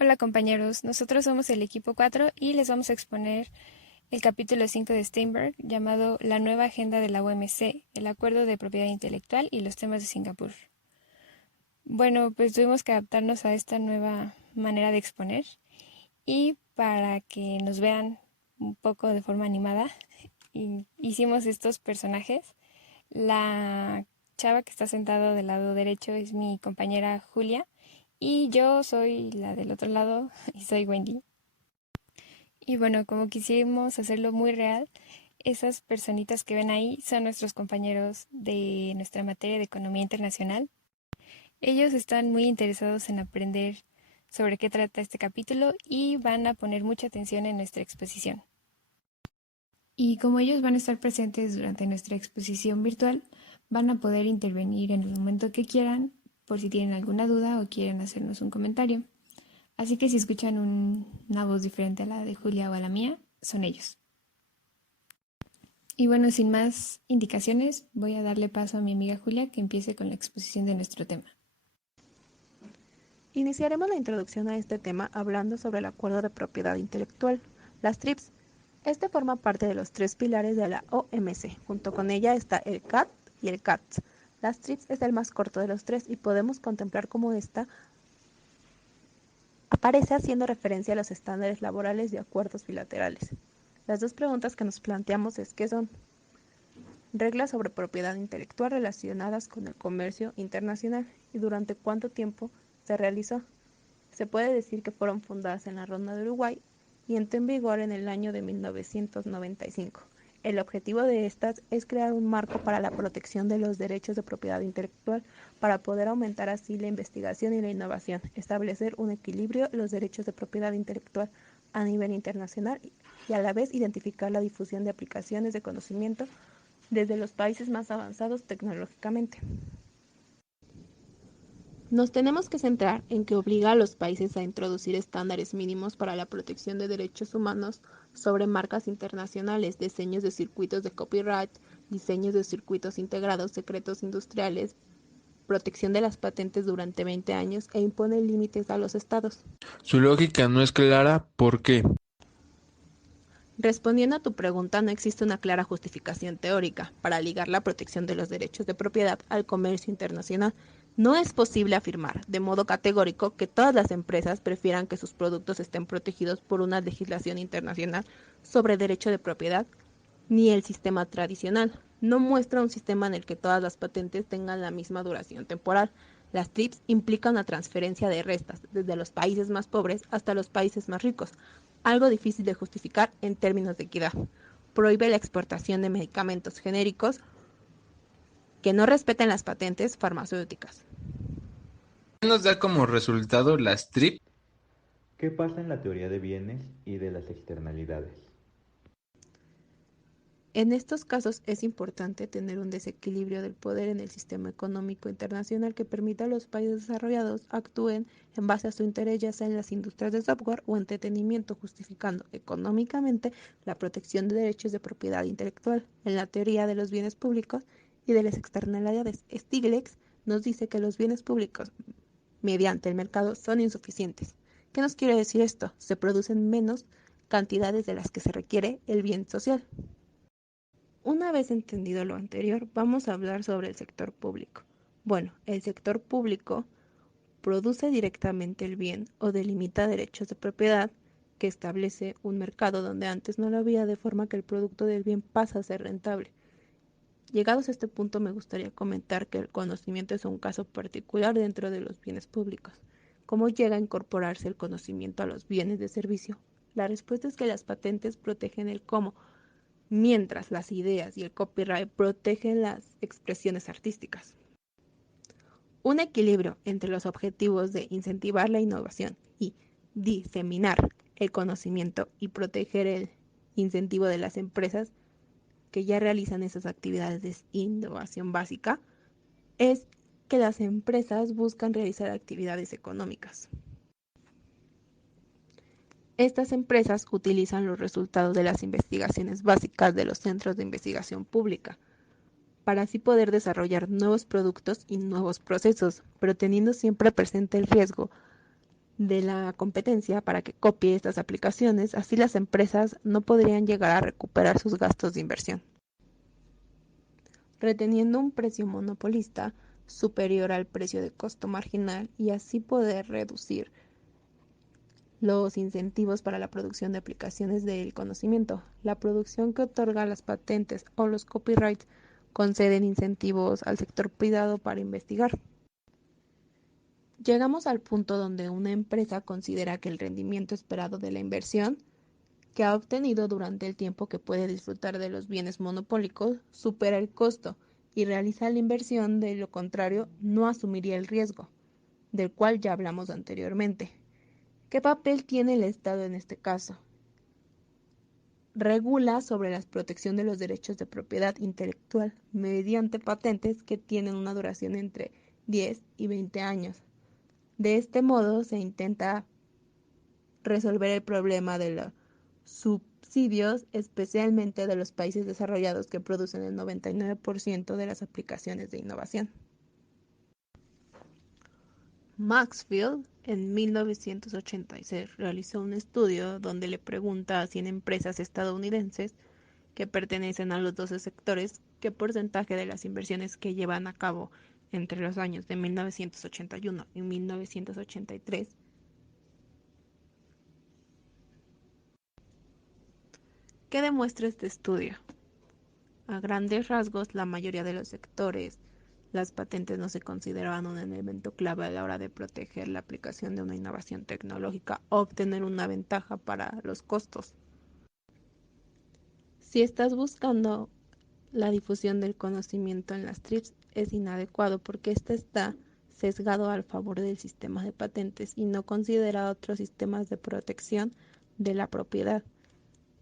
Hola compañeros, nosotros somos el equipo 4 y les vamos a exponer el capítulo 5 de Steinberg llamado La nueva agenda de la OMC, el acuerdo de propiedad intelectual y los temas de Singapur. Bueno, pues tuvimos que adaptarnos a esta nueva manera de exponer y para que nos vean un poco de forma animada, hicimos estos personajes. La chava que está sentada del lado derecho es mi compañera Julia y yo soy la del otro lado y soy Wendy. Y bueno, como quisimos hacerlo muy real, esas personitas que ven ahí son nuestros compañeros de nuestra materia de economía internacional. Ellos están muy interesados en aprender sobre qué trata este capítulo y van a poner mucha atención en nuestra exposición. Y como ellos van a estar presentes durante nuestra exposición virtual, van a poder intervenir en el momento que quieran por si tienen alguna duda o quieren hacernos un comentario. Así que si escuchan una voz diferente a la de Julia o a la mía, son ellos. Y bueno, sin más indicaciones, voy a darle paso a mi amiga Julia que empiece con la exposición de nuestro tema. Iniciaremos la introducción a este tema hablando sobre el acuerdo de propiedad intelectual, las TRIPS. Este forma parte de los tres pilares de la OMC. Junto con ella está el CAT y el CATS. Las TRIPS es el más corto de los tres y podemos contemplar cómo esta aparece haciendo referencia a los estándares laborales de acuerdos bilaterales. Las dos preguntas que nos planteamos es ¿qué son? Reglas sobre propiedad intelectual relacionadas con el comercio internacional y durante cuánto tiempo se realizó. Se puede decir que fueron fundadas en la Ronda de Uruguay y entró en vigor en el año de 1995. El objetivo de estas es crear un marco para la protección de los derechos de propiedad intelectual para poder aumentar así la investigación y la innovación, establecer un equilibrio en los derechos de propiedad intelectual a nivel internacional y a la vez identificar la difusión de aplicaciones de conocimiento desde los países más avanzados tecnológicamente. Nos tenemos que centrar en que obliga a los países a introducir estándares mínimos para la protección de derechos humanos sobre marcas internacionales, diseños de circuitos de copyright, diseños de circuitos integrados secretos industriales, protección de las patentes durante 20 años e impone límites a los estados. Su lógica no es clara, ¿por qué? Respondiendo a tu pregunta, no existe una clara justificación teórica para ligar la protección de los derechos de propiedad al comercio internacional. No es posible afirmar de modo categórico que todas las empresas prefieran que sus productos estén protegidos por una legislación internacional sobre derecho de propiedad, ni el sistema tradicional. No muestra un sistema en el que todas las patentes tengan la misma duración temporal. Las TRIPS implican una transferencia de rentas desde los países más pobres hasta los países más ricos, algo difícil de justificar en términos de equidad. Prohíbe la exportación de medicamentos genéricos que no respeten las patentes farmacéuticas. ¿Qué nos da como resultado las TRIP? ¿Qué pasa en la teoría de bienes y de las externalidades? En estos casos es importante tener un desequilibrio del poder en el sistema económico internacional que permita a los países desarrollados actúen en base a su interés, ya sea en las industrias de software o entretenimiento, justificando económicamente la protección de derechos de propiedad intelectual. En la teoría de los bienes públicos y de las externalidades, Stiglitz nos dice que los bienes públicos mediante el mercado son insuficientes. ¿Qué nos quiere decir esto? Se producen menos cantidades de las que se requiere el bien social. Una vez entendido lo anterior, vamos a hablar sobre el sector público. Bueno, el sector público produce directamente el bien o delimita derechos de propiedad que establece un mercado donde antes no lo había, de forma que el producto del bien pasa a ser rentable. Llegados a este punto, me gustaría comentar que el conocimiento es un caso particular dentro de los bienes públicos. ¿Cómo llega a incorporarse el conocimiento a los bienes de servicio? La respuesta es que las patentes protegen el cómo, mientras las ideas y el copyright protegen las expresiones artísticas. Un equilibrio entre los objetivos de incentivar la innovación y diseminar el conocimiento y proteger el incentivo de las empresas que ya realizan esas actividades de innovación básica es que las empresas buscan realizar actividades económicas. Estas empresas utilizan los resultados de las investigaciones básicas de los centros de investigación pública para así poder desarrollar nuevos productos y nuevos procesos, pero teniendo siempre presente el riesgo de la competencia para que copie estas aplicaciones, así las empresas no podrían llegar a recuperar sus gastos de inversión, reteniendo un precio monopolista superior al precio de costo marginal y así poder reducir los incentivos para la producción de aplicaciones del conocimiento. La producción que otorga las patentes o los copyrights conceden incentivos al sector privado para investigar. Llegamos al punto donde una empresa considera que el rendimiento esperado de la inversión que ha obtenido durante el tiempo que puede disfrutar de los bienes monopólicos supera el costo y realiza la inversión, de lo contrario no asumiría el riesgo, del cual ya hablamos anteriormente. ¿Qué papel tiene el Estado en este caso? Regula sobre la protección de los derechos de propiedad intelectual mediante patentes que tienen una duración entre 10 y 20 años. De este modo se intenta resolver el problema de los subsidios, especialmente de los países desarrollados que producen el 99% de las aplicaciones de innovación. Maxfield en 1986 realizó un estudio donde le pregunta a 100 empresas estadounidenses que pertenecen a los 12 sectores qué porcentaje de las inversiones que llevan a cabo entre los años de 1981 y 1983 ¿Qué demuestra este estudio? A grandes rasgos, la mayoría de los sectores, las patentes no se consideraban un elemento clave a la hora de proteger la aplicación de una innovación tecnológica o obtener una ventaja para los costos. Si estás buscando la difusión del conocimiento en las TRIPS, es inadecuado porque éste está sesgado al favor del sistema de patentes y no considera otros sistemas de protección de la propiedad.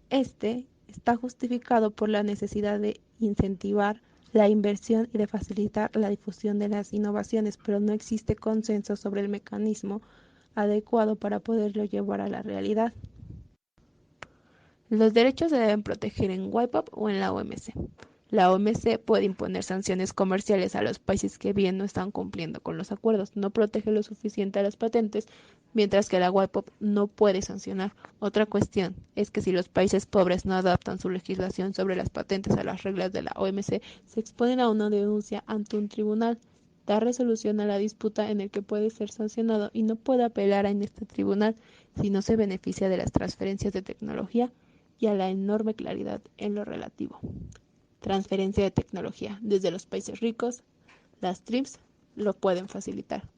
Este está justificado por la necesidad de incentivar la inversión y de facilitar la difusión de las innovaciones, pero no existe consenso sobre el mecanismo adecuado para poderlo llevar a la realidad. Los derechos se deben proteger en WIPO o en la OMC. La OMC puede imponer sanciones comerciales a los países que bien no están cumpliendo con los acuerdos, no protege lo suficiente a las patentes, mientras que la WIPO no puede sancionar. Otra cuestión es que si los países pobres no adaptan su legislación sobre las patentes a las reglas de la OMC, se exponen a una denuncia ante un tribunal, da resolución a la disputa en el que puede ser sancionado y no puede apelar en este tribunal si no se beneficia de las transferencias de tecnología y a la enorme claridad en lo relativo. Transferencia de tecnología desde los países ricos, las TRIPS lo pueden facilitar.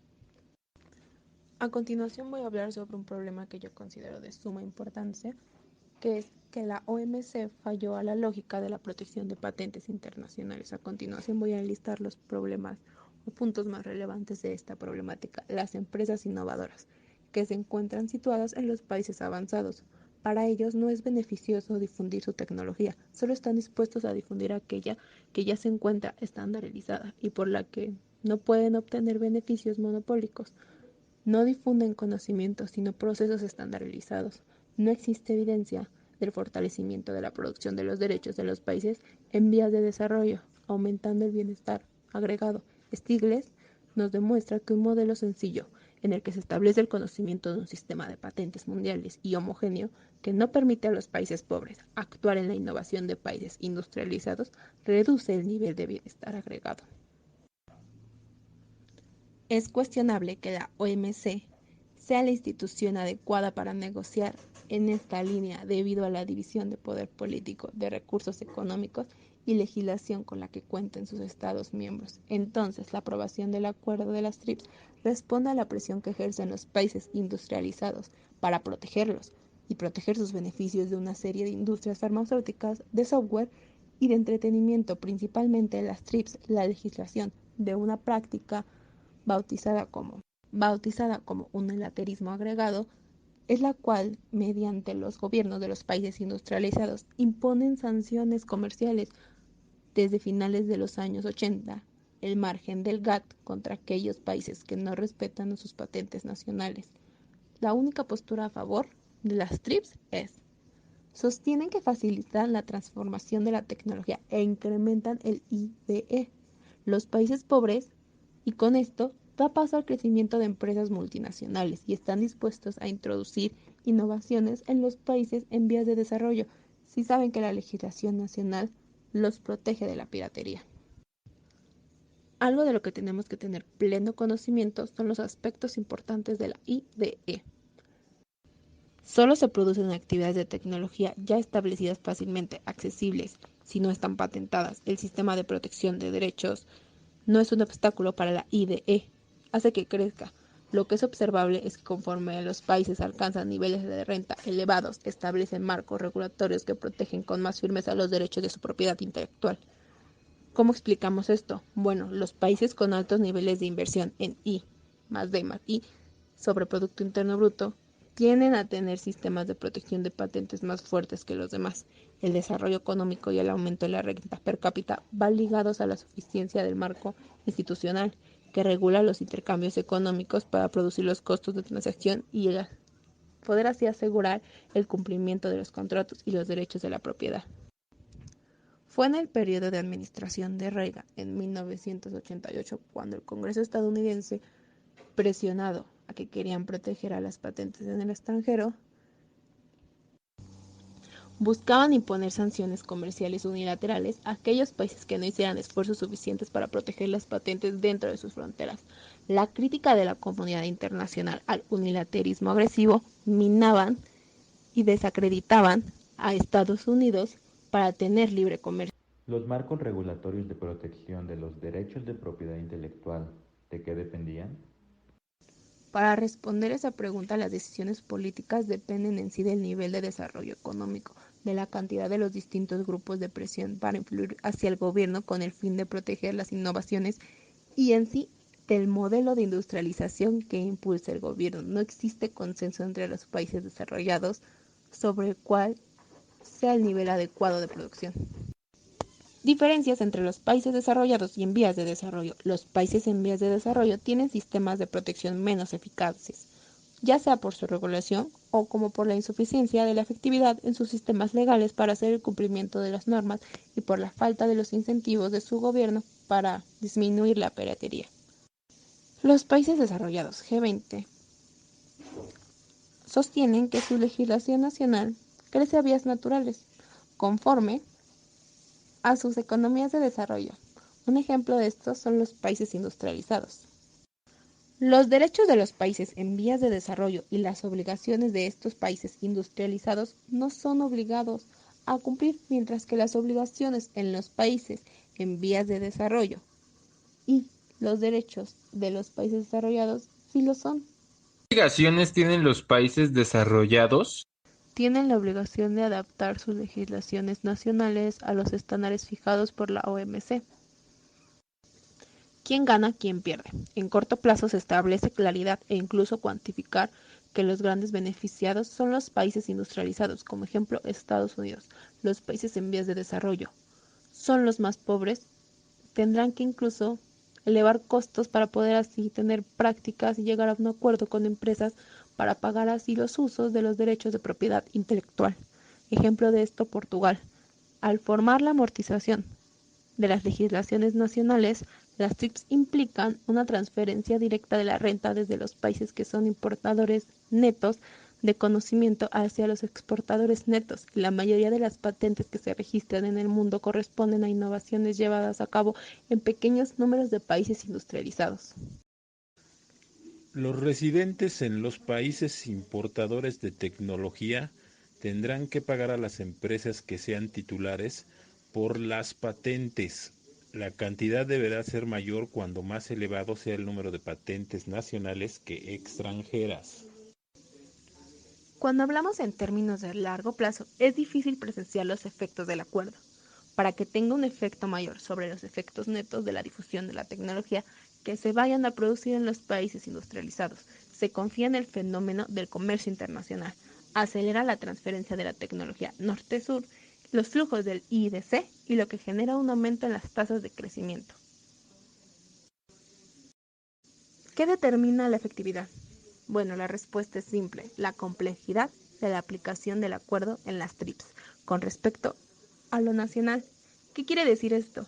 A continuación voy a hablar sobre un problema que yo considero de suma importancia, que es que la OMC falló a la lógica de la protección de patentes internacionales. A continuación voy a enlistar los problemas o puntos más relevantes de esta problemática. Las empresas innovadoras, que se encuentran situadas en los países avanzados. Para ellos no es beneficioso difundir su tecnología, solo están dispuestos a difundir aquella que ya se encuentra estandarizada y por la que no pueden obtener beneficios monopólicos. No difunden conocimientos, sino procesos estandarizados. No existe evidencia del fortalecimiento de la producción de los derechos de los países en vías de desarrollo, aumentando el bienestar agregado. Stiglitz nos demuestra que un modelo sencillo, en el que se establece el conocimiento de un sistema de patentes mundiales y homogéneo que no permite a los países pobres actuar en la innovación de países industrializados, reduce el nivel de bienestar agregado. Es cuestionable que la OMC sea la institución adecuada para negociar en esta línea debido a la división de poder político, de recursos económicos y legislación con la que cuentan sus Estados miembros. Entonces, la aprobación del acuerdo de las TRIPS responde a la presión que ejercen los países industrializados para protegerlos y proteger sus beneficios de una serie de industrias farmacéuticas, de software y de entretenimiento, principalmente las TRIPS, la legislación de una práctica bautizada como unilateralismo agregado, es la cual, mediante los gobiernos de los países industrializados, imponen sanciones comerciales desde finales de los años 80, el margen del GATT contra aquellos países que no respetan sus patentes nacionales. La única postura a favor de las TRIPS sostienen que facilitan la transformación de la tecnología e incrementan el IDE. Los países pobres y con esto da paso al crecimiento de empresas multinacionales y están dispuestos a introducir innovaciones en los países en vías de desarrollo si saben que la legislación nacional los protege de la piratería. Algo de lo que tenemos que tener pleno conocimiento son los aspectos importantes de la IDE. Solo se producen actividades de tecnología ya establecidas fácilmente accesibles si no están patentadas. El sistema de protección de derechos no es un obstáculo para la IDE, hace que crezca. Lo que es observable es que conforme los países alcanzan niveles de renta elevados, establecen marcos regulatorios que protegen con más firmeza los derechos de su propiedad intelectual. ¿Cómo explicamos esto? Bueno, los países con altos niveles de inversión en I más D más I sobre Producto Interno Bruto tienden a tener sistemas de protección de patentes más fuertes que los demás. El desarrollo económico y el aumento de la renta per cápita van ligados a la suficiencia del marco institucional que regula los intercambios económicos para producir los costos de transacción y poder así asegurar el cumplimiento de los contratos y los derechos de la propiedad. Fue en el periodo de administración de Reagan, en 1988, cuando el Congreso estadounidense, presionado a que querían proteger a las patentes en el extranjero, buscaban imponer sanciones comerciales unilaterales a aquellos países que no hicieran esfuerzos suficientes para proteger las patentes dentro de sus fronteras. La crítica de la comunidad internacional al unilateralismo agresivo minaban y desacreditaban a Estados Unidos para tener libre comercio. Los marcos regulatorios de protección de los derechos de propiedad intelectual, ¿de qué dependían? Para responder esa pregunta, las decisiones políticas dependen en sí del nivel de desarrollo económico, de la cantidad de los distintos grupos de presión para influir hacia el gobierno con el fin de proteger las innovaciones y en sí del modelo de industrialización que impulsa el gobierno. No existe consenso entre los países desarrollados sobre cuál sea el nivel adecuado de producción. Diferencias entre los países desarrollados y en vías de desarrollo. Los países en vías de desarrollo tienen sistemas de protección menos eficaces, ya sea por su regulación o como por la insuficiencia de la efectividad en sus sistemas legales para hacer el cumplimiento de las normas y por la falta de los incentivos de su gobierno para disminuir la piratería. Los países desarrollados G20 sostienen que su legislación nacional crece a vías naturales, conforme a sus economías de desarrollo. Un ejemplo de esto son los países industrializados. Los derechos de los países en vías de desarrollo y las obligaciones de estos países industrializados no son obligados a cumplir, mientras que las obligaciones en los países en vías de desarrollo y los derechos de los países desarrollados sí lo son. ¿Qué obligaciones tienen los países desarrollados? Tienen la obligación de adaptar sus legislaciones nacionales a los estándares fijados por la OMC. ¿Quién gana, quién pierde? En corto plazo se establece claridad e incluso cuantificar que los grandes beneficiados son los países industrializados, como ejemplo Estados Unidos. Los países en vías de desarrollo son los más pobres, tendrán que incluso elevar costos para poder así tener prácticas y llegar a un acuerdo con empresas para pagar así los usos de los derechos de propiedad intelectual. Ejemplo de esto, Portugal. Al formar la amortización de las legislaciones nacionales, las TRIPS implican una transferencia directa de la renta desde los países que son importadores netos de conocimiento hacia los exportadores netos. La mayoría de las patentes que se registran en el mundo corresponden a innovaciones llevadas a cabo en pequeños números de países industrializados. Los residentes en los países importadores de tecnología tendrán que pagar a las empresas que sean titulares por las patentes. La cantidad deberá ser mayor cuando más elevado sea el número de patentes nacionales que extranjeras. Cuando hablamos en términos de largo plazo, es difícil presenciar los efectos del acuerdo. Para que tenga un efecto mayor sobre los efectos netos de la difusión de la tecnología que se vayan a producir en los países industrializados, se confía en el fenómeno del comercio internacional. Acelera la transferencia de la tecnología norte-sur, los flujos del IDC y lo que genera un aumento en las tasas de crecimiento. ¿Qué determina la efectividad? Bueno, la respuesta es simple: la complejidad de la aplicación del acuerdo en las TRIPS con respecto a lo nacional. ¿Qué quiere decir esto?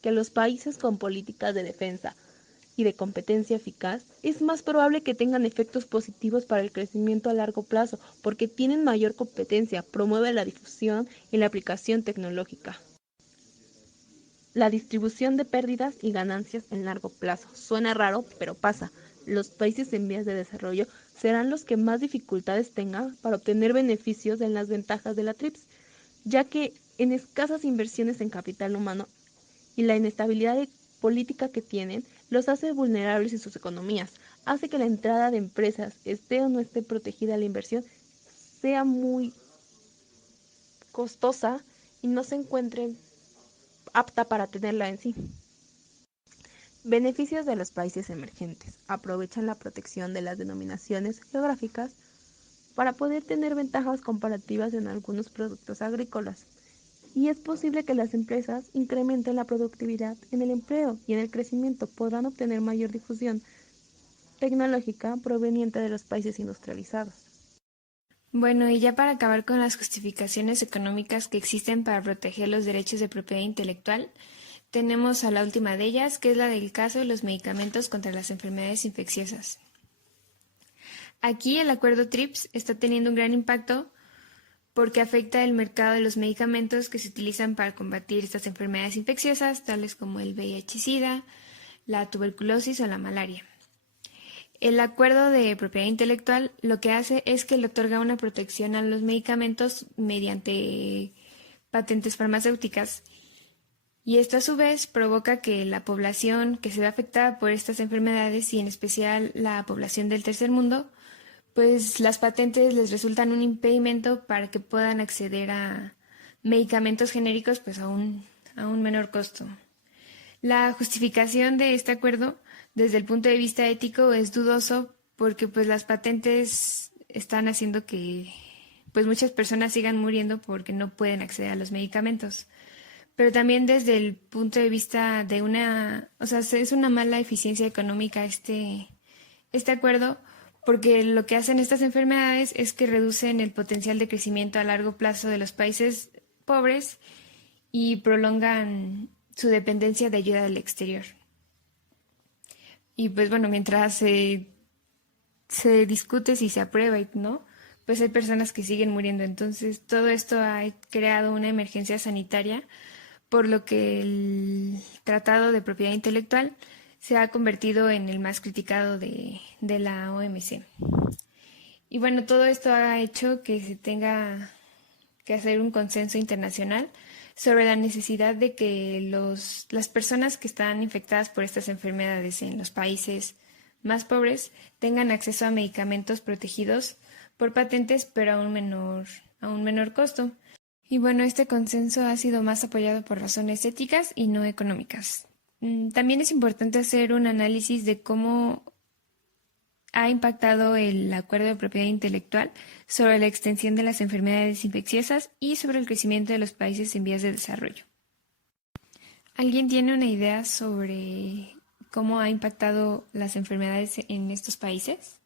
Que los países con políticas de defensa y de competencia eficaz, es más probable que tengan efectos positivos para el crecimiento a largo plazo, porque tienen mayor competencia, promueve la difusión y la aplicación tecnológica. La distribución de pérdidas y ganancias en largo plazo. Suena raro, pero pasa. Los países en vías de desarrollo serán los que más dificultades tengan para obtener beneficios en las ventajas de la TRIPS, ya que en escasas inversiones en capital humano y la inestabilidad política que tienen los hace vulnerables en sus economías, hace que la entrada de empresas, esté o no esté protegida la inversión, sea muy costosa y no se encuentre apta para tenerla en sí. Beneficios de los países emergentes. Aprovechan la protección de las denominaciones geográficas para poder tener ventajas comparativas en algunos productos agrícolas. Y es posible que las empresas incrementen la productividad en el empleo y en el crecimiento. Podrán obtener mayor difusión tecnológica proveniente de los países industrializados. Bueno, y ya para acabar con las justificaciones económicas que existen para proteger los derechos de propiedad intelectual, tenemos a la última de ellas, que es la del caso de los medicamentos contra las enfermedades infecciosas. Aquí el acuerdo TRIPS está teniendo un gran impacto porque afecta el mercado de los medicamentos que se utilizan para combatir estas enfermedades infecciosas, tales como el VIH-Sida, la tuberculosis o la malaria. El acuerdo de propiedad intelectual lo que hace es que le otorga una protección a los medicamentos mediante patentes farmacéuticas, y esto a su vez provoca que la población que se ve afectada por estas enfermedades, y en especial la población del tercer mundo, pues las patentes les resultan un impedimento para que puedan acceder a medicamentos genéricos pues a un menor costo. La justificación de este acuerdo desde el punto de vista ético es dudoso porque pues las patentes están haciendo que pues muchas personas sigan muriendo porque no pueden acceder a los medicamentos. Pero también desde el punto de vista de es una mala eficiencia económica este acuerdo, porque lo que hacen estas enfermedades es que reducen el potencial de crecimiento a largo plazo de los países pobres y prolongan su dependencia de ayuda del exterior. Y pues bueno, mientras se discute si se aprueba, ¿no? Pues hay personas que siguen muriendo. Entonces todo esto ha creado una emergencia sanitaria, por lo que el Tratado de Propiedad Intelectual se ha convertido en el más criticado de la OMC. Y bueno, todo esto ha hecho que se tenga que hacer un consenso internacional sobre la necesidad de que las personas que están infectadas por estas enfermedades en los países más pobres tengan acceso a medicamentos protegidos por patentes, pero a un menor costo. Y bueno, este consenso ha sido más apoyado por razones éticas y no económicas. También es importante hacer un análisis de cómo ha impactado el acuerdo de propiedad intelectual sobre la extensión de las enfermedades infecciosas y sobre el crecimiento de los países en vías de desarrollo. ¿Alguien tiene una idea sobre cómo ha impactado las enfermedades en estos países?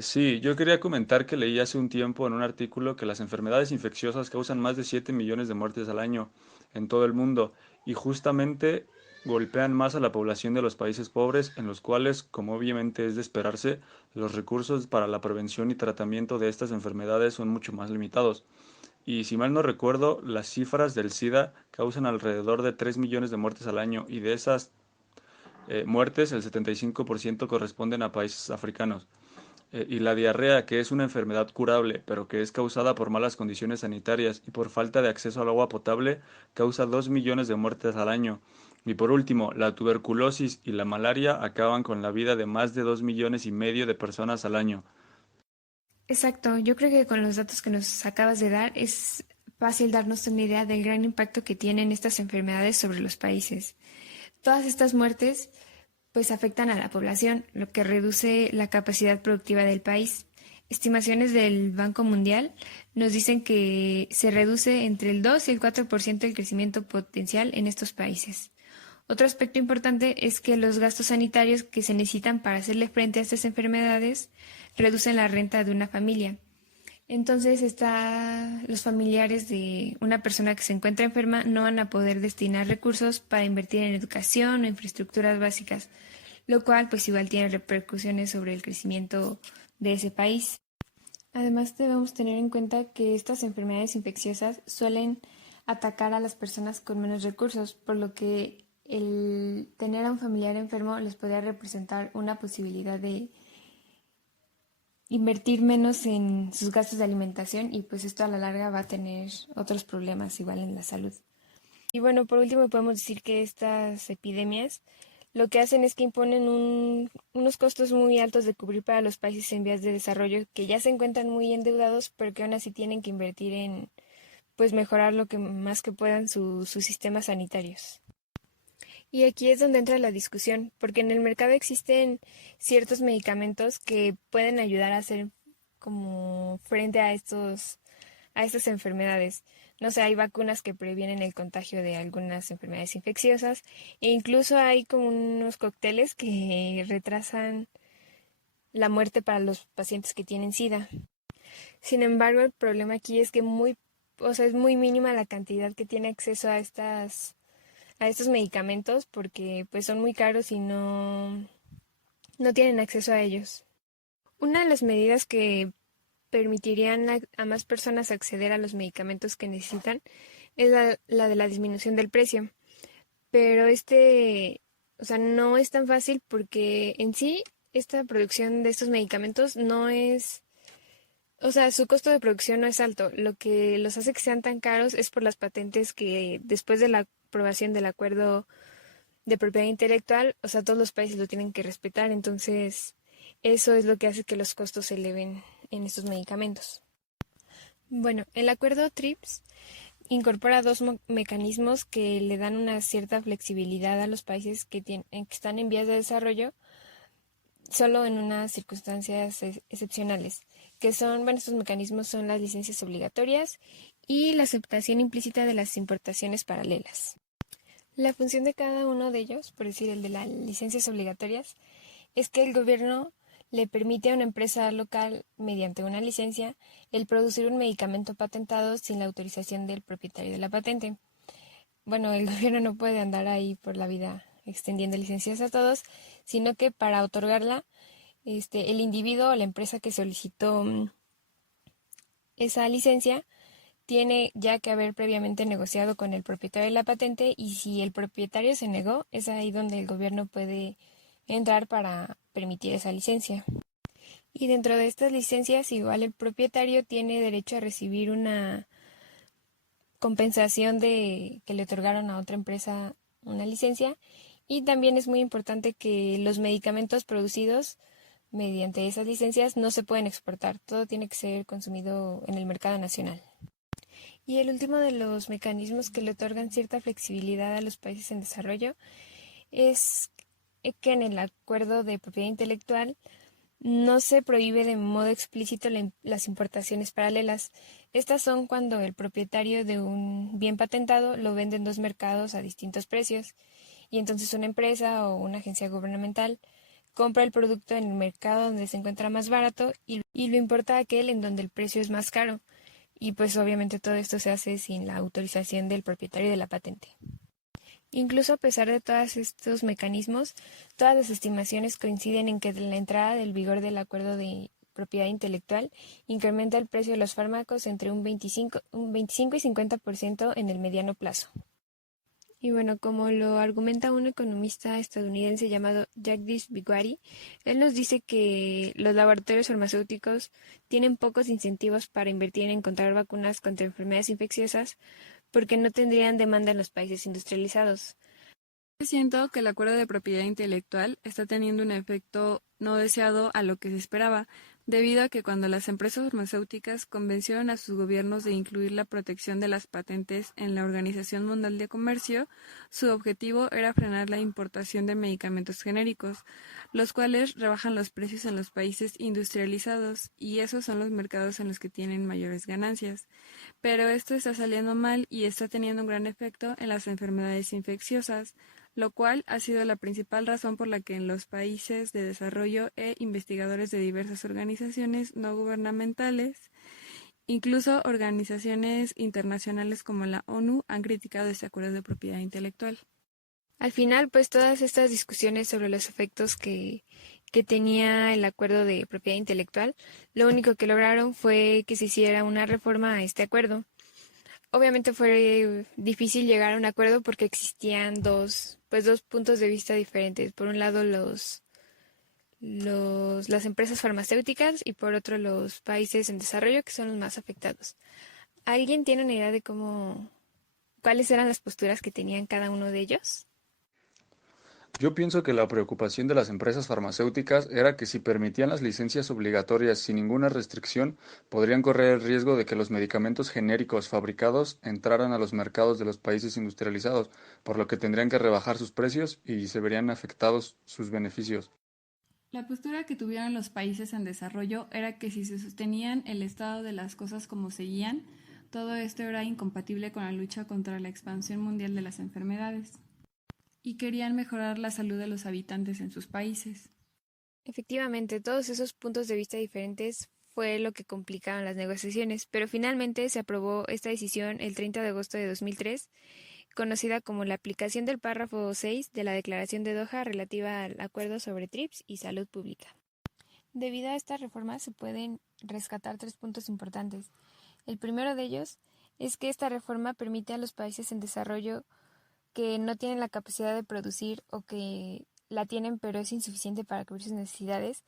Sí, yo quería comentar que leí hace un tiempo en un artículo que las enfermedades infecciosas causan más de 7 millones de muertes al año en todo el mundo y justamente golpean más a la población de los países pobres, en los cuales, como obviamente es de esperarse, los recursos para la prevención y tratamiento de estas enfermedades son mucho más limitados. Y si mal no recuerdo, las cifras del SIDA causan alrededor de 3 millones de muertes al año y de esas muertes el 75% corresponden a países africanos. Y la diarrea, que es una enfermedad curable, pero que es causada por malas condiciones sanitarias y por falta de acceso al agua potable, causa 2 millones de muertes al año. Y por último, la tuberculosis y la malaria acaban con la vida de más de 2,5 millones de personas al año. Exacto, yo creo que con los datos que nos acabas de dar es fácil darnos una idea del gran impacto que tienen estas enfermedades sobre los países. Todas estas muertes pues afectan a la población, lo que reduce la capacidad productiva del país. Estimaciones del Banco Mundial nos dicen que se reduce entre el 2 y el 4% el crecimiento potencial en estos países. Otro aspecto importante es que los gastos sanitarios que se necesitan para hacerle frente a estas enfermedades reducen la renta de una familia. Entonces los familiares de una persona que se encuentra enferma no van a poder destinar recursos para invertir en educación o infraestructuras básicas, lo cual pues igual tiene repercusiones sobre el crecimiento de ese país. Además debemos tener en cuenta que estas enfermedades infecciosas suelen atacar a las personas con menos recursos, por lo que el tener a un familiar enfermo les podría representar una posibilidad de invertir menos en sus gastos de alimentación y pues esto a la larga va a tener otros problemas igual en la salud. Y bueno, por último podemos decir que estas epidemias lo que hacen es que imponen unos costos muy altos de cubrir para los países en vías de desarrollo que ya se encuentran muy endeudados, pero que aún así tienen que invertir en pues mejorar lo que más que puedan sus sistemas sanitarios. Y aquí es donde entra la discusión, porque en el mercado existen ciertos medicamentos que pueden ayudar a hacer como frente a estas enfermedades. No sé, hay vacunas que previenen el contagio de algunas enfermedades infecciosas e incluso hay como unos cócteles que retrasan la muerte para los pacientes que tienen SIDA. Sin embargo, el problema aquí es que es muy mínima la cantidad que tiene acceso a estos medicamentos porque pues son muy caros y no tienen acceso a ellos. Una de las medidas que permitirían a más personas acceder a los medicamentos que necesitan es la de la disminución del precio. Pero no es tan fácil porque en sí esta producción de estos medicamentos no es, su costo de producción no es alto. Lo que los hace que sean tan caros es por las patentes que después de la aprobación del acuerdo de propiedad intelectual, todos los países lo tienen que respetar. Entonces, eso es lo que hace que los costos se eleven en estos medicamentos. Bueno, el acuerdo TRIPS incorpora dos mecanismos que le dan una cierta flexibilidad a los países que están en vías de desarrollo, solo en unas circunstancias excepcionales, que son, estos mecanismos son las licencias obligatorias y la aceptación implícita de las importaciones paralelas. La función de cada uno de ellos, por decir el de las licencias obligatorias, es que el gobierno le permite a una empresa local, mediante una licencia, el producir un medicamento patentado sin la autorización del propietario de la patente. Bueno, el gobierno no puede andar ahí por la vida extendiendo licencias a todos, sino que para otorgarla, el individuo o la empresa que solicitó esa licencia tiene ya que haber previamente negociado con el propietario de la patente y si el propietario se negó, es ahí donde el gobierno puede entrar para permitir esa licencia. Y dentro de estas licencias, igual el propietario tiene derecho a recibir una compensación de que le otorgaron a otra empresa una licencia y también es muy importante que los medicamentos producidos mediante esas licencias no se pueden exportar, todo tiene que ser consumido en el mercado nacional. Y el último de los mecanismos que le otorgan cierta flexibilidad a los países en desarrollo es que en el acuerdo de propiedad intelectual no se prohíbe de modo explícito las importaciones paralelas. Estas son cuando el propietario de un bien patentado lo vende en dos mercados a distintos precios y entonces una empresa o una agencia gubernamental compra el producto en el mercado donde se encuentra más barato y lo importa a aquel en donde el precio es más caro. Y pues obviamente todo esto se hace sin la autorización del propietario de la patente. Incluso a pesar de todos estos mecanismos, todas las estimaciones coinciden en que la entrada del vigor del acuerdo de propiedad intelectual incrementa el precio de los fármacos entre un 25 y 50% en el mediano plazo. Y bueno, como lo argumenta un economista estadounidense llamado Jagdish Bigwari, él nos dice que los laboratorios farmacéuticos tienen pocos incentivos para invertir en encontrar vacunas contra enfermedades infecciosas porque no tendrían demanda en los países industrializados. Siento que el acuerdo de propiedad intelectual está teniendo un efecto no deseado a lo que se esperaba, debido a que cuando las empresas farmacéuticas convencieron a sus gobiernos de incluir la protección de las patentes en la Organización Mundial de Comercio, su objetivo era frenar la importación de medicamentos genéricos, los cuales rebajan los precios en los países industrializados, y esos son los mercados en los que tienen mayores ganancias. Pero esto está saliendo mal y está teniendo un gran efecto en las enfermedades infecciosas, lo cual ha sido la principal razón por la que en los países de desarrollo investigadores de diversas organizaciones no gubernamentales, incluso organizaciones internacionales como la ONU, han criticado este acuerdo de propiedad intelectual. Al final, pues todas estas discusiones sobre los efectos que tenía el acuerdo de propiedad intelectual, lo único que lograron fue que se hiciera una reforma a este acuerdo. Obviamente fue difícil llegar a un acuerdo porque existían dos puntos de vista diferentes. Por un lado, las empresas farmacéuticas y por otro los países en desarrollo, que son los más afectados. ¿Alguien tiene una idea de cuáles eran las posturas que tenían cada uno de ellos? Yo pienso que la preocupación de las empresas farmacéuticas era que si permitían las licencias obligatorias sin ninguna restricción, podrían correr el riesgo de que los medicamentos genéricos fabricados entraran a los mercados de los países industrializados, por lo que tendrían que rebajar sus precios y se verían afectados sus beneficios. La postura que tuvieron los países en desarrollo era que si se sostenían el estado de las cosas como seguían, todo esto era incompatible con la lucha contra la expansión mundial de las enfermedades, y querían mejorar la salud de los habitantes en sus países. Efectivamente, todos esos puntos de vista diferentes fue lo que complicaron las negociaciones, pero finalmente se aprobó esta decisión el 30 de agosto de 2003, conocida como la aplicación del párrafo 6 de la Declaración de Doha relativa al Acuerdo sobre TRIPS y salud pública. Debido a esta reforma se pueden rescatar 3 puntos importantes. El primero de ellos es que esta reforma permite a los países en desarrollo que no tienen la capacidad de producir o que la tienen pero es insuficiente para cubrir sus necesidades,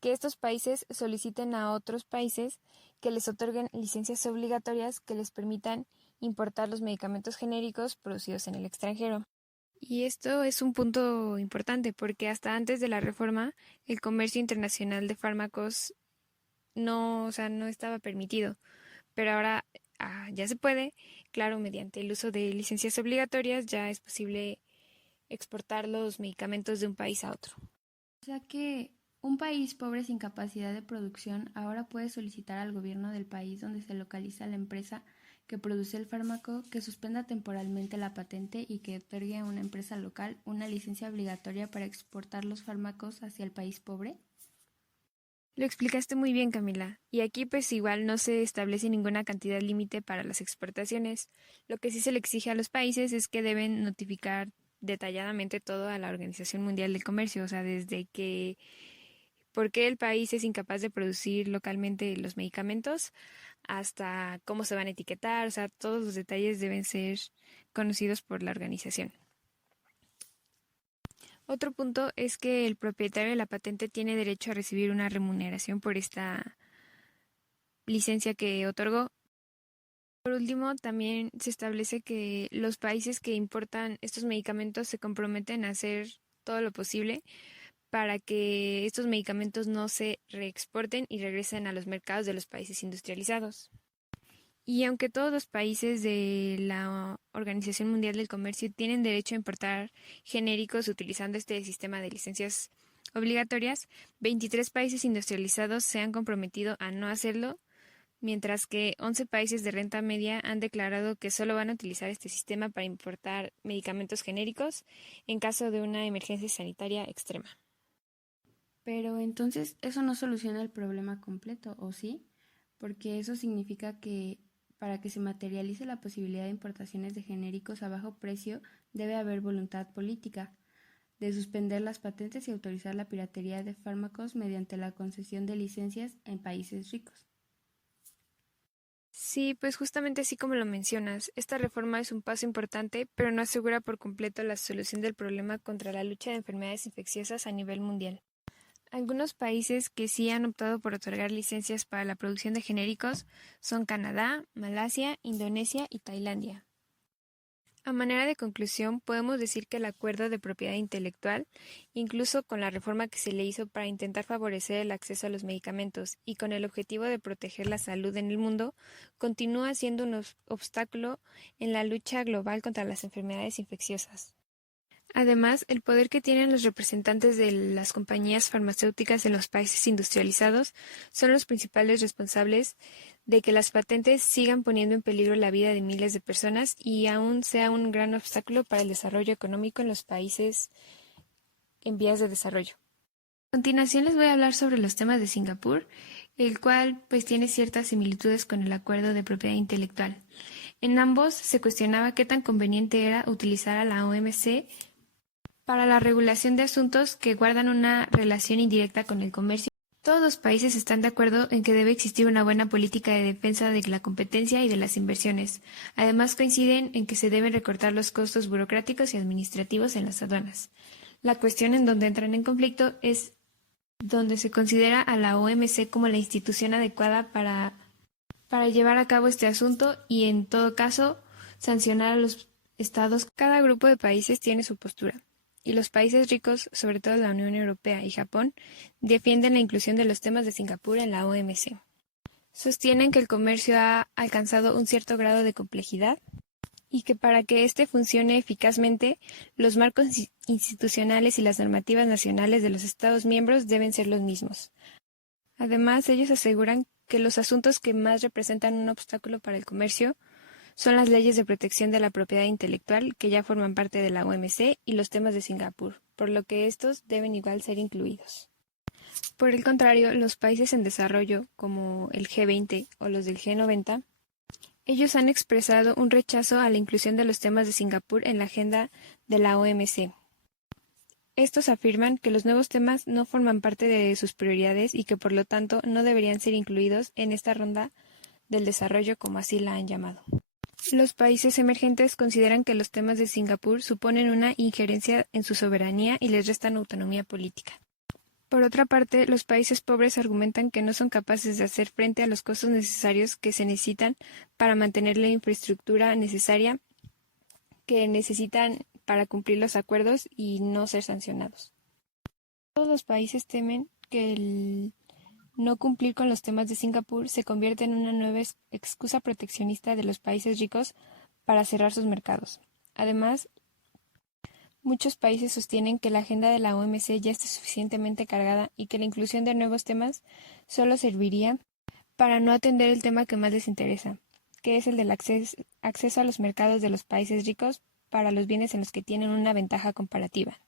que estos países soliciten a otros países que les otorguen licencias obligatorias que les permitan importar los medicamentos genéricos producidos en el extranjero. Y esto es un punto importante porque hasta antes de la reforma el comercio internacional de fármacos no estaba permitido, pero ahora ya se puede, claro, mediante el uso de licencias obligatorias ya es posible exportar los medicamentos de un país a otro. O sea que un país pobre sin capacidad de producción ahora puede solicitar al gobierno del país donde se localiza la empresa que produce el fármaco que suspenda temporalmente la patente y que otorgue a una empresa local una licencia obligatoria para exportar los fármacos hacia el país pobre. Lo explicaste muy bien, Camila. Y aquí pues igual no se establece ninguna cantidad límite para las exportaciones. Lo que sí se le exige a los países es que deben notificar detalladamente todo a la Organización Mundial del Comercio, o sea, desde que por qué el país es incapaz de producir localmente los medicamentos hasta cómo se van a etiquetar, o sea, todos los detalles deben ser conocidos por la organización. Otro punto es que el propietario de la patente tiene derecho a recibir una remuneración por esta licencia que otorgó. Por último, también se establece que los países que importan estos medicamentos se comprometen a hacer todo lo posible para que estos medicamentos no se reexporten y regresen a los mercados de los países industrializados. Y aunque todos los países de la Organización Mundial del Comercio tienen derecho a importar genéricos utilizando este sistema de licencias obligatorias, 23 países industrializados se han comprometido a no hacerlo, mientras que 11 países de renta media han declarado que solo van a utilizar este sistema para importar medicamentos genéricos en caso de una emergencia sanitaria extrema. Pero entonces eso no soluciona el problema completo, ¿o sí? Porque eso significa que para que se materialice la posibilidad de importaciones de genéricos a bajo precio debe haber voluntad política de suspender las patentes y autorizar la piratería de fármacos mediante la concesión de licencias en países ricos. Sí, pues justamente así como lo mencionas, esta reforma es un paso importante, pero no asegura por completo la solución del problema contra la lucha de enfermedades infecciosas a nivel mundial. Algunos países que sí han optado por otorgar licencias para la producción de genéricos son Canadá, Malasia, Indonesia y Tailandia. A manera de conclusión, podemos decir que el acuerdo de propiedad intelectual, incluso con la reforma que se le hizo para intentar favorecer el acceso a los medicamentos y con el objetivo de proteger la salud en el mundo, continúa siendo un obstáculo en la lucha global contra las enfermedades infecciosas. Además, el poder que tienen los representantes de las compañías farmacéuticas en los países industrializados son los principales responsables de que las patentes sigan poniendo en peligro la vida de miles de personas y aún sea un gran obstáculo para el desarrollo económico en los países en vías de desarrollo. A continuación les voy a hablar sobre los temas de Singapur, el cual pues tiene ciertas similitudes con el acuerdo de propiedad intelectual. En ambos se cuestionaba qué tan conveniente era utilizar a la OMC para la regulación de asuntos que guardan una relación indirecta con el comercio. Todos los países están de acuerdo en que debe existir una buena política de defensa de la competencia y de las inversiones. Además, coinciden en que se deben recortar los costos burocráticos y administrativos en las aduanas. La cuestión en donde entran en conflicto es donde se considera a la OMC como la institución adecuada para llevar a cabo este asunto y, en todo caso, sancionar a los estados. Cada grupo de países tiene su postura, y los países ricos, sobre todo la Unión Europea y Japón, defienden la inclusión de los temas de Singapur en la OMC. Sostienen que el comercio ha alcanzado un cierto grado de complejidad y que para que éste funcione eficazmente, los marcos institucionales y las normativas nacionales de los Estados miembros deben ser los mismos. Además, ellos aseguran que los asuntos que más representan un obstáculo para el comercio son las leyes de protección de la propiedad intelectual, que ya forman parte de la OMC, y los temas de Singapur, por lo que estos deben igual ser incluidos. Por el contrario, los países en desarrollo, como el G20 o los del G90, ellos han expresado un rechazo a la inclusión de los temas de Singapur en la agenda de la OMC. Estos afirman que los nuevos temas no forman parte de sus prioridades y que por lo tanto no deberían ser incluidos en esta ronda del desarrollo, como así la han llamado. Los países emergentes consideran que los temas de Singapur suponen una injerencia en su soberanía y les restan autonomía política. Por otra parte, los países pobres argumentan que no son capaces de hacer frente a los costos necesarios que se necesitan para mantener la infraestructura necesaria que necesitan para cumplir los acuerdos y no ser sancionados. Todos los países temen que el no cumplir con los temas de Singapur se convierte en una nueva excusa proteccionista de los países ricos para cerrar sus mercados. Además, muchos países sostienen que la agenda de la OMC ya está suficientemente cargada y que la inclusión de nuevos temas solo serviría para no atender el tema que más les interesa, que es el del acceso a los mercados de los países ricos para los bienes en los que tienen una ventaja comparativa.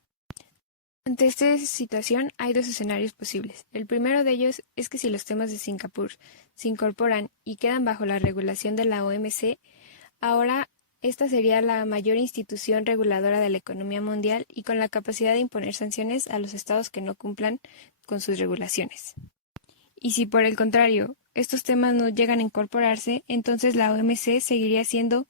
Ante esta situación hay dos escenarios posibles. El primero de ellos es que si los temas de Singapur se incorporan y quedan bajo la regulación de la OMC, ahora esta sería la mayor institución reguladora de la economía mundial y con la capacidad de imponer sanciones a los estados que no cumplan con sus regulaciones. Y si por el contrario estos temas no llegan a incorporarse, entonces la OMC seguiría siendo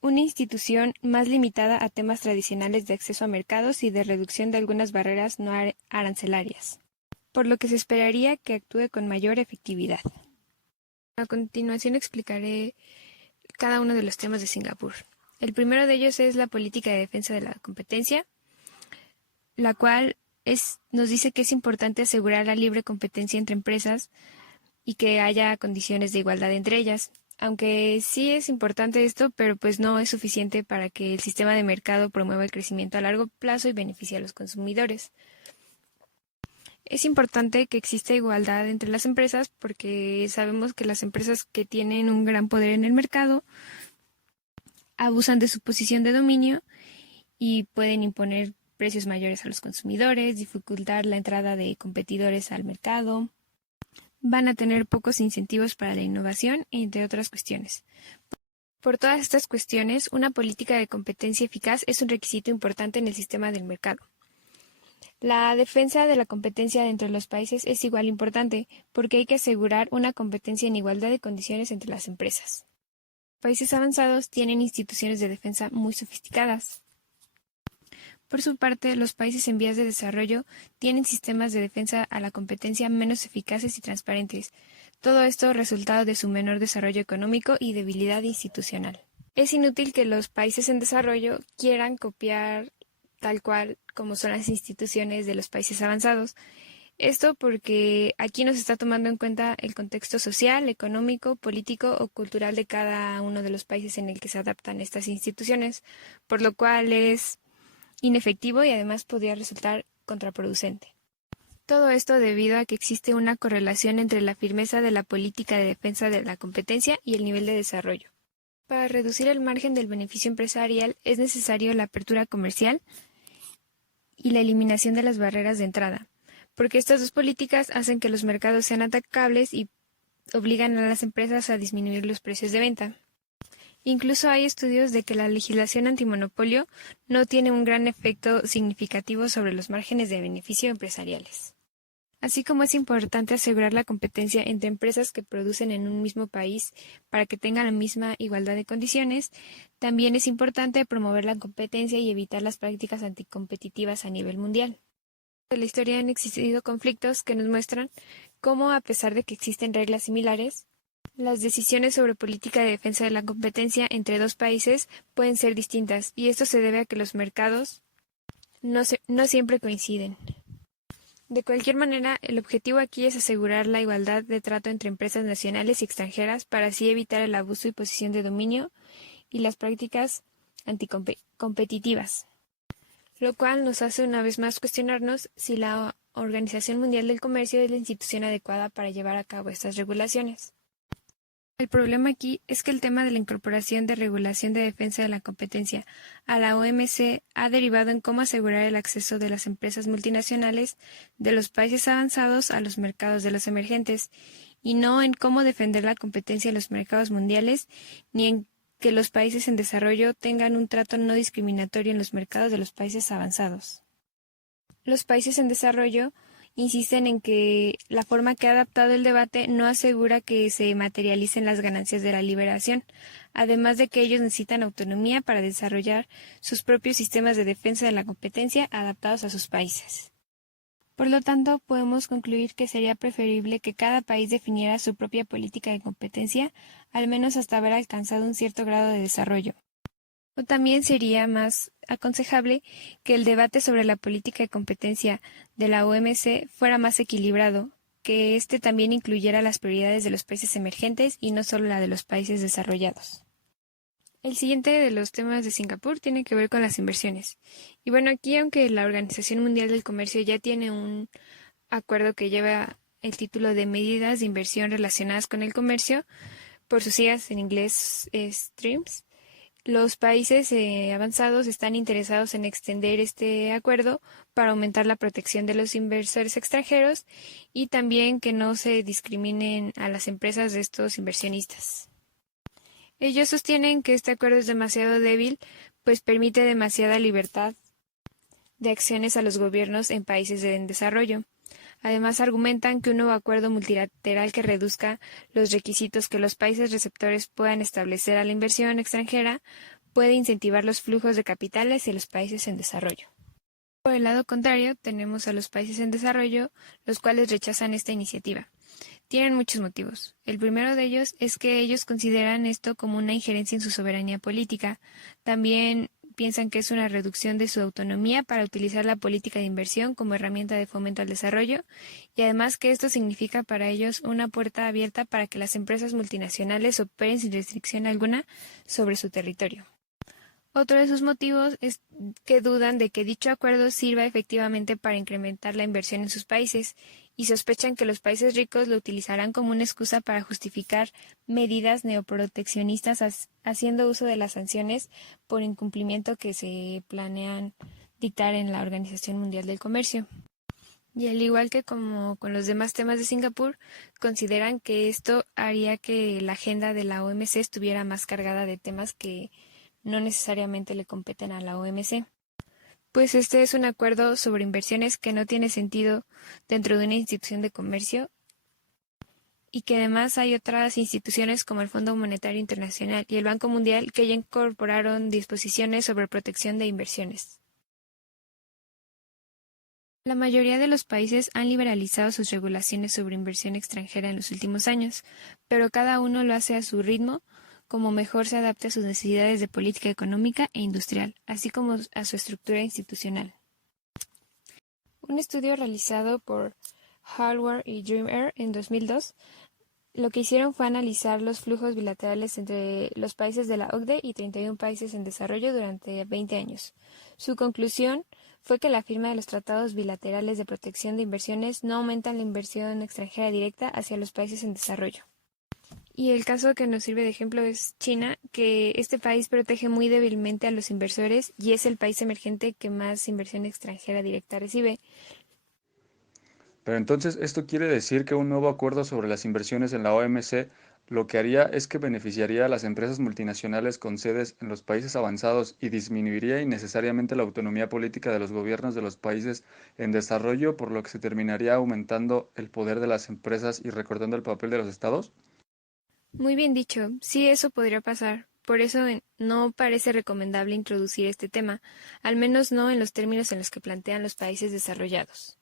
una institución más limitada a temas tradicionales de acceso a mercados y de reducción de algunas barreras no arancelarias, por lo que se esperaría que actúe con mayor efectividad. A continuación explicaré cada uno de los temas de Singapur. El primero de ellos es la política de defensa de la competencia, la cual nos dice que es importante asegurar la libre competencia entre empresas y que haya condiciones de igualdad entre ellas. Aunque sí es importante esto, pero pues no es suficiente para que el sistema de mercado promueva el crecimiento a largo plazo y beneficie a los consumidores. Es importante que exista igualdad entre las empresas porque sabemos que las empresas que tienen un gran poder en el mercado abusan de su posición de dominio y pueden imponer precios mayores a los consumidores, dificultar la entrada de competidores al mercado. Van a tener pocos incentivos para la innovación, entre otras cuestiones. Por todas estas cuestiones, una política de competencia eficaz es un requisito importante en el sistema del mercado. La defensa de la competencia dentro de los países es igual importante porque hay que asegurar una competencia en igualdad de condiciones entre las empresas. Países avanzados tienen instituciones de defensa muy sofisticadas. Por su parte, los países en vías de desarrollo tienen sistemas de defensa a la competencia menos eficaces y transparentes. Todo esto resultado de su menor desarrollo económico y debilidad institucional. Es inútil que los países en desarrollo quieran copiar tal cual como son las instituciones de los países avanzados. Esto porque aquí no se está tomando en cuenta el contexto social, económico, político o cultural de cada uno de los países en el que se adaptan estas instituciones, por lo cual es inefectivo y además podría resultar contraproducente. Todo esto debido a que existe una correlación entre la firmeza de la política de defensa de la competencia y el nivel de desarrollo. Para reducir el margen del beneficio empresarial es necesario la apertura comercial y la eliminación de las barreras de entrada, porque estas dos políticas hacen que los mercados sean atacables y obligan a las empresas a disminuir los precios de venta. Incluso hay estudios de que la legislación antimonopolio no tiene un gran efecto significativo sobre los márgenes de beneficio empresariales. Así como es importante asegurar la competencia entre empresas que producen en un mismo país para que tengan la misma igualdad de condiciones, también es importante promover la competencia y evitar las prácticas anticompetitivas a nivel mundial. En la historia han existido conflictos que nos muestran cómo, a pesar de que existen reglas similares, las decisiones sobre política de defensa de la competencia entre dos países pueden ser distintas, y esto se debe a que los mercados no siempre coinciden. De cualquier manera, el objetivo aquí es asegurar la igualdad de trato entre empresas nacionales y extranjeras para así evitar el abuso y posición de dominio y las prácticas anticompetitivas, lo cual nos hace una vez más cuestionarnos si la Organización Mundial del Comercio es la institución adecuada para llevar a cabo estas regulaciones. El problema aquí es que el tema de la incorporación de regulación de defensa de la competencia a la OMC ha derivado en cómo asegurar el acceso de las empresas multinacionales de los países avanzados a los mercados de los emergentes, y no en cómo defender la competencia en los mercados mundiales, ni en que los países en desarrollo tengan un trato no discriminatorio en los mercados de los países avanzados. Los países en desarrollo insisten en que la forma que ha adaptado el debate no asegura que se materialicen las ganancias de la liberación, además de que ellos necesitan autonomía para desarrollar sus propios sistemas de defensa de la competencia adaptados a sus países. Por lo tanto, podemos concluir que sería preferible que cada país definiera su propia política de competencia, al menos hasta haber alcanzado un cierto grado de desarrollo. O también sería más aconsejable que el debate sobre la política de competencia de la OMC fuera más equilibrado, que éste también incluyera las prioridades de los países emergentes y no solo la de los países desarrollados. El siguiente de los temas de Singapur tiene que ver con las inversiones. Y bueno, aquí aunque la Organización Mundial del Comercio ya tiene un acuerdo que lleva el título de Medidas de Inversión Relacionadas con el Comercio, por sus siglas en inglés TRIPS, los países avanzados están interesados en extender este acuerdo para aumentar la protección de los inversores extranjeros y también que no se discriminen a las empresas de estos inversionistas. Ellos sostienen que este acuerdo es demasiado débil, pues permite demasiada libertad de acciones a los gobiernos en países en desarrollo. Además, argumentan que un nuevo acuerdo multilateral que reduzca los requisitos que los países receptores puedan establecer a la inversión extranjera puede incentivar los flujos de capitales en los países en desarrollo. Por el lado contrario, tenemos a los países en desarrollo, los cuales rechazan esta iniciativa. Tienen muchos motivos. El primero de ellos es que ellos consideran esto como una injerencia en su soberanía política. También piensan que es una reducción de su autonomía para utilizar la política de inversión como herramienta de fomento al desarrollo, y además que esto significa para ellos una puerta abierta para que las empresas multinacionales operen sin restricción alguna sobre su territorio. Otro de sus motivos es que dudan de que dicho acuerdo sirva efectivamente para incrementar la inversión en sus países, y sospechan que los países ricos lo utilizarán como una excusa para justificar medidas neoproteccionistas haciendo uso de las sanciones por incumplimiento que se planean dictar en la Organización Mundial del Comercio. Y al igual que como con los demás temas de Singapur, consideran que esto haría que la agenda de la OMC estuviera más cargada de temas que no necesariamente le competen a la OMC. Pues este es un acuerdo sobre inversiones que no tiene sentido dentro de una institución de comercio, y que además hay otras instituciones como el Fondo Monetario Internacional y el Banco Mundial que ya incorporaron disposiciones sobre protección de inversiones. La mayoría de los países han liberalizado sus regulaciones sobre inversión extranjera en los últimos años, pero cada uno lo hace a su ritmo, como mejor se adapte a sus necesidades de política económica e industrial, así como a su estructura institucional. Un estudio realizado por Hardware y Dream Air en 2002, lo que hicieron fue analizar los flujos bilaterales entre los países de la OCDE y 31 países en desarrollo durante 20 años. Su conclusión fue que la firma de los tratados bilaterales de protección de inversiones no aumentan la inversión extranjera directa hacia los países en desarrollo. Y el caso que nos sirve de ejemplo es China, que este país protege muy débilmente a los inversores y es el país emergente que más inversión extranjera directa recibe. Pero entonces, ¿esto quiere decir que un nuevo acuerdo sobre las inversiones en la OMC lo que haría es que beneficiaría a las empresas multinacionales con sedes en los países avanzados y disminuiría innecesariamente la autonomía política de los gobiernos de los países en desarrollo, por lo que se terminaría aumentando el poder de las empresas y recortando el papel de los estados. Muy bien dicho, sí, eso podría pasar. Por eso no parece recomendable introducir este tema, al menos no en los términos en los que plantean los países desarrollados.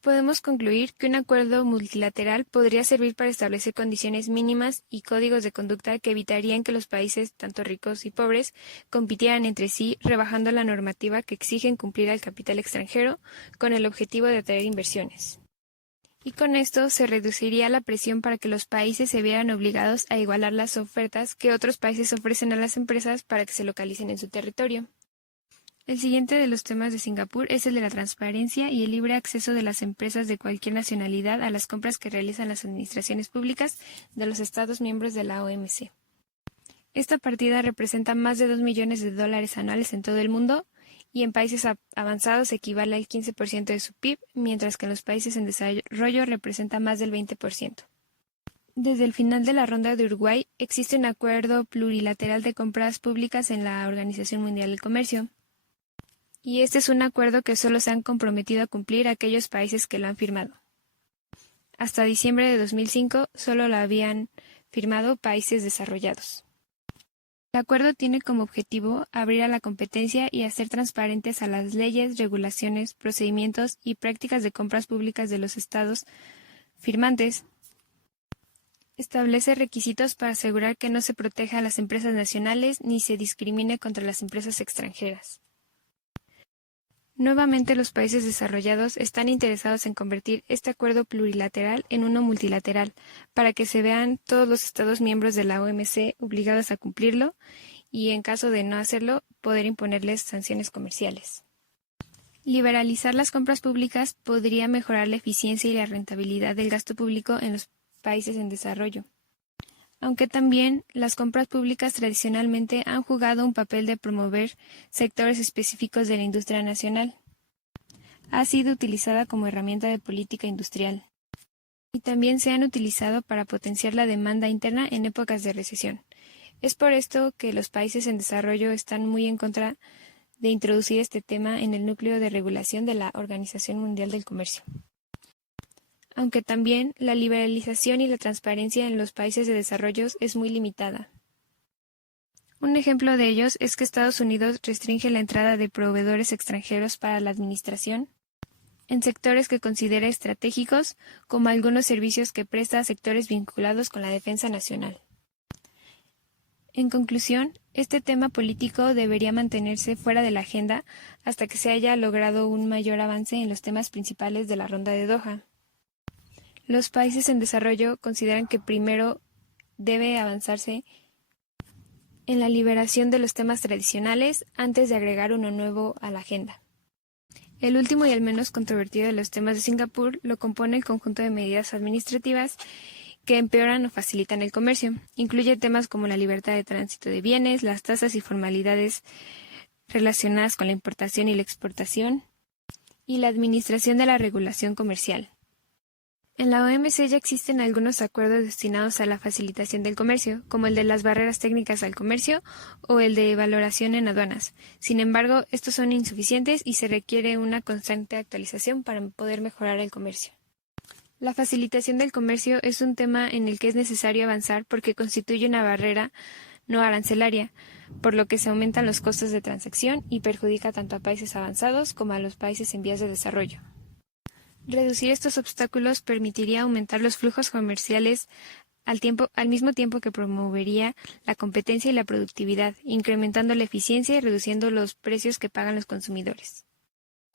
Podemos concluir que un acuerdo multilateral podría servir para establecer condiciones mínimas y códigos de conducta que evitarían que los países, tanto ricos y pobres, compitieran entre sí, rebajando la normativa que exigen cumplir al capital extranjero con el objetivo de atraer inversiones. Y con esto se reduciría la presión para que los países se vieran obligados a igualar las ofertas que otros países ofrecen a las empresas para que se localicen en su territorio. El siguiente de los temas de Singapur es el de la transparencia y el libre acceso de las empresas de cualquier nacionalidad a las compras que realizan las administraciones públicas de los Estados miembros de la OMC. Esta partida representa más de $2 millones anuales en todo el mundo y en países avanzados equivale al 15% de su PIB, mientras que en los países en desarrollo representa más del 20%. Desde el final de la ronda de Uruguay existe un acuerdo plurilateral de compras públicas en la Organización Mundial del Comercio. Y este es un acuerdo que solo se han comprometido a cumplir aquellos países que lo han firmado. Hasta diciembre de 2005 solo lo habían firmado países desarrollados. El acuerdo tiene como objetivo abrir a la competencia y hacer transparentes a las leyes, regulaciones, procedimientos y prácticas de compras públicas de los estados firmantes. Establece requisitos para asegurar que no se proteja a las empresas nacionales ni se discrimine contra las empresas extranjeras. Nuevamente, los países desarrollados están interesados en convertir este acuerdo plurilateral en uno multilateral, para que se vean todos los Estados miembros de la OMC obligados a cumplirlo y, en caso de no hacerlo, poder imponerles sanciones comerciales. Liberalizar las compras públicas podría mejorar la eficiencia y la rentabilidad del gasto público en los países en desarrollo. Aunque también las compras públicas tradicionalmente han jugado un papel de promover sectores específicos de la industria nacional. Ha sido utilizada como herramienta de política industrial. Y también se han utilizado para potenciar la demanda interna en épocas de recesión. Es por esto que los países en desarrollo están muy en contra de introducir este tema en el núcleo de regulación de la Organización Mundial del Comercio. Aunque también la liberalización y la transparencia en los países de desarrollo es muy limitada. Un ejemplo de ellos es que Estados Unidos restringe la entrada de proveedores extranjeros para la administración en sectores que considera estratégicos, como algunos servicios que presta a sectores vinculados con la defensa nacional. En conclusión, este tema político debería mantenerse fuera de la agenda hasta que se haya logrado un mayor avance en los temas principales de la ronda de Doha. Los países en desarrollo consideran que primero debe avanzarse en la liberación de los temas tradicionales antes de agregar uno nuevo a la agenda. El último y el menos controvertido de los temas de Singapur lo compone el conjunto de medidas administrativas que empeoran o facilitan el comercio. Incluye temas como la libertad de tránsito de bienes, las tasas y formalidades relacionadas con la importación y la exportación, y la administración de la regulación comercial. En la OMC ya existen algunos acuerdos destinados a la facilitación del comercio, como el de las barreras técnicas al comercio o el de valoración en aduanas. Sin embargo, estos son insuficientes y se requiere una constante actualización para poder mejorar el comercio. La facilitación del comercio es un tema en el que es necesario avanzar porque constituye una barrera no arancelaria, por lo que se aumentan los costos de transacción y perjudica tanto a países avanzados como a los países en vías de desarrollo. Reducir estos obstáculos permitiría aumentar los flujos comerciales al mismo tiempo que promovería la competencia y la productividad, incrementando la eficiencia y reduciendo los precios que pagan los consumidores.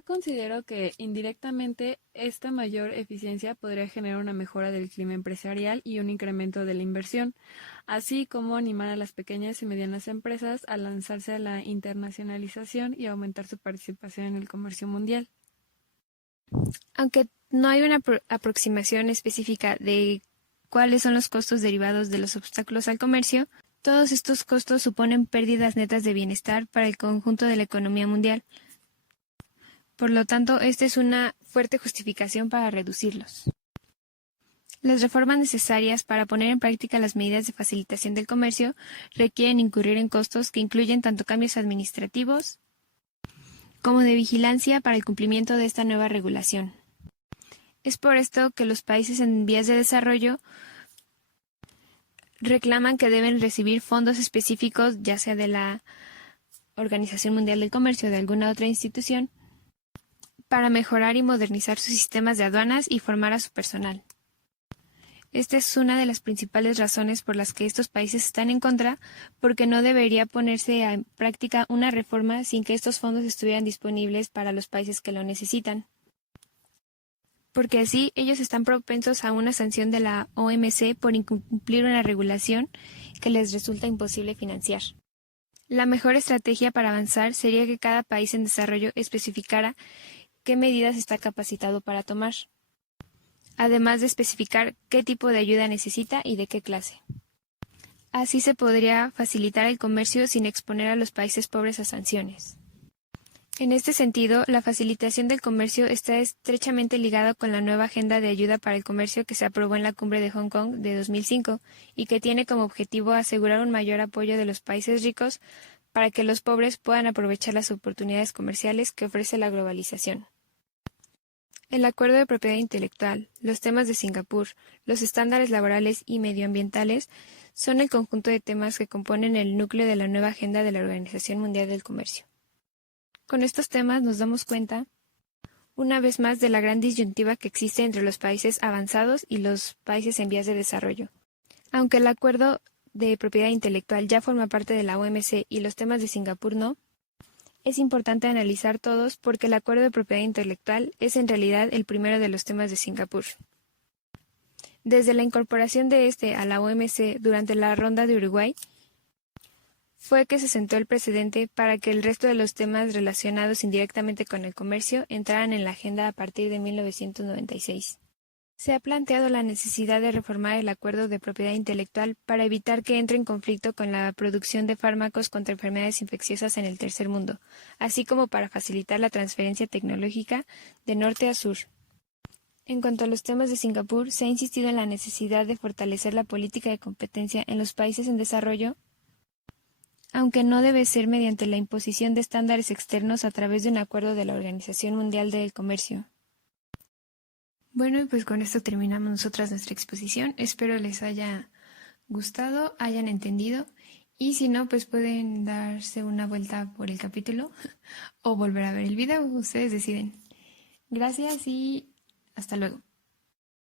Considero que indirectamente esta mayor eficiencia podría generar una mejora del clima empresarial y un incremento de la inversión, así como animar a las pequeñas y medianas empresas a lanzarse a la internacionalización y aumentar su participación en el comercio mundial. Aunque no hay una aproximación específica de cuáles son los costos derivados de los obstáculos al comercio, todos estos costos suponen pérdidas netas de bienestar para el conjunto de la economía mundial. Por lo tanto, esta es una fuerte justificación para reducirlos. Las reformas necesarias para poner en práctica las medidas de facilitación del comercio requieren incurrir en costos que incluyen tanto cambios administrativos como de vigilancia para el cumplimiento de esta nueva regulación. Es por esto que los países en vías de desarrollo reclaman que deben recibir fondos específicos, ya sea de la Organización Mundial del Comercio o de alguna otra institución, para mejorar y modernizar sus sistemas de aduanas y formar a su personal. Esta es una de las principales razones por las que estos países están en contra, porque no debería ponerse en práctica una reforma sin que estos fondos estuvieran disponibles para los países que lo necesitan. Porque así ellos están propensos a una sanción de la OMC por incumplir una regulación que les resulta imposible financiar. La mejor estrategia para avanzar sería que cada país en desarrollo especificara qué medidas está capacitado para tomar, además de especificar qué tipo de ayuda necesita y de qué clase. Así se podría facilitar el comercio sin exponer a los países pobres a sanciones. En este sentido, la facilitación del comercio está estrechamente ligada con la nueva Agenda de Ayuda para el Comercio que se aprobó en la Cumbre de Hong Kong de 2005 y que tiene como objetivo asegurar un mayor apoyo de los países ricos para que los pobres puedan aprovechar las oportunidades comerciales que ofrece la globalización. El acuerdo de propiedad intelectual, los temas de Singapur, los estándares laborales y medioambientales son el conjunto de temas que componen el núcleo de la nueva agenda de la Organización Mundial del Comercio. Con estos temas nos damos cuenta, una vez más, de la gran disyuntiva que existe entre los países avanzados y los países en vías de desarrollo. Aunque el acuerdo de propiedad intelectual ya forma parte de la OMC y los temas de Singapur no, es importante analizar todos porque el acuerdo de propiedad intelectual es en realidad el primero de los temas de Singapur. Desde la incorporación de este a la OMC durante la Ronda de Uruguay, fue que se sentó el precedente para que el resto de los temas relacionados indirectamente con el comercio entraran en la agenda a partir de 1996. Se ha planteado la necesidad de reformar el acuerdo de propiedad intelectual para evitar que entre en conflicto con la producción de fármacos contra enfermedades infecciosas en el tercer mundo, así como para facilitar la transferencia tecnológica de norte a sur. En cuanto a los temas de Singapur, se ha insistido en la necesidad de fortalecer la política de competencia en los países en desarrollo, aunque no debe ser mediante la imposición de estándares externos a través de un acuerdo de la Organización Mundial del Comercio. Bueno, y pues con esto terminamos nosotras nuestra exposición. Espero les haya gustado, hayan entendido, y si no, pues pueden darse una vuelta por el capítulo o volver a ver el video, ustedes deciden. Gracias y hasta luego.